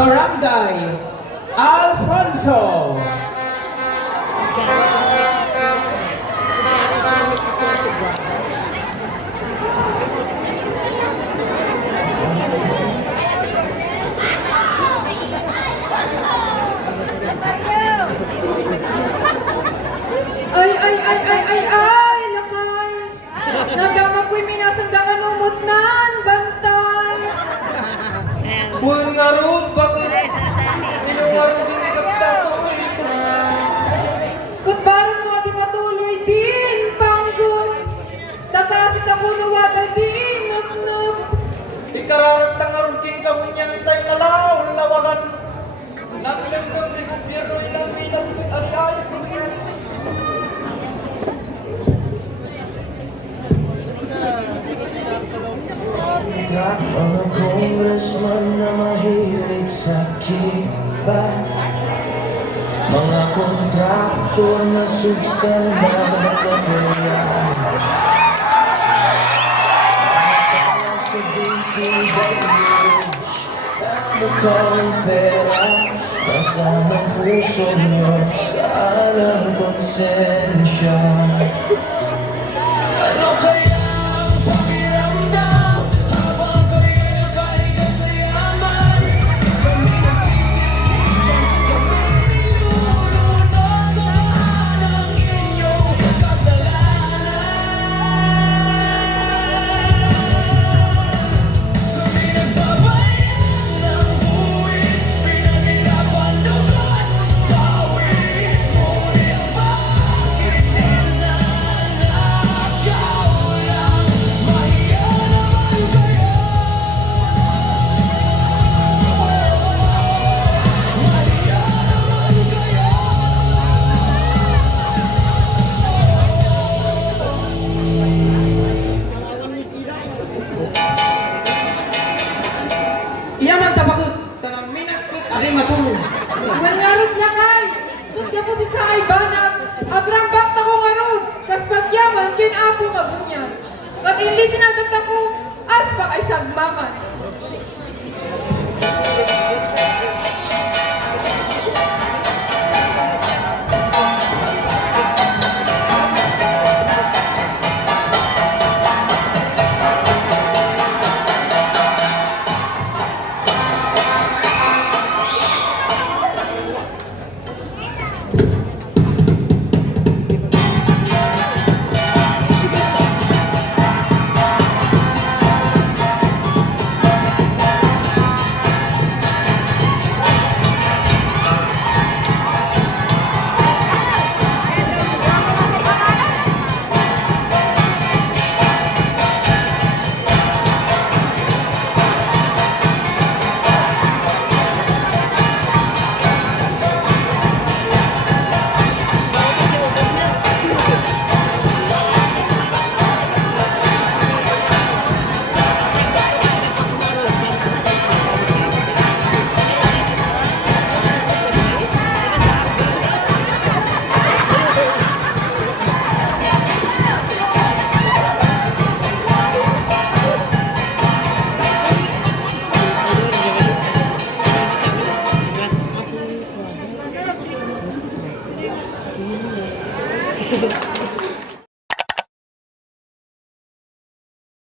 Barangay Alfonso. Ay, lakay. Nagama ko'y minasandangan umutnan, bantay. Buwan nga ron, bakit? Minungarong din ni Kastaso eh. Kung baro nga di matuloy din, panggun. Takasit ako nuwada din, nup-nup. Ikararantang arungkin ka mo niyan tayo nalaw, lawagan. Naglamdam ni gobyerno ilang minas ni ari-ayag ng minas. Mga congressman na mahilig sa kickback, mga kontraktor na substandard na materials, sa DPWH, mukhang pera, nasaan ang puso nyo, saan ang konsensya? Ano kaya ang pakiramdam habang kayo nagkahiga sa yaman? Kami nagsisiksikan, kami nilulunod sa lahat ng inyong kasalanan. Kami nagbabayad ng buwis, pinaghirapan dugot, pawis, ngunit bakit ninanakaw lang? Mahiya naman kayo. Mahiya naman kayo. Iyaman tabagot, tanang minas ni ari matulog. Buwan nga rod, lakay. Kutya po si Saay Banag. Agrambak na ko nga rod. Kas pagyaman, kinapo ka bunya. Kat hindi sinagat ako, as pa kay sagmaman.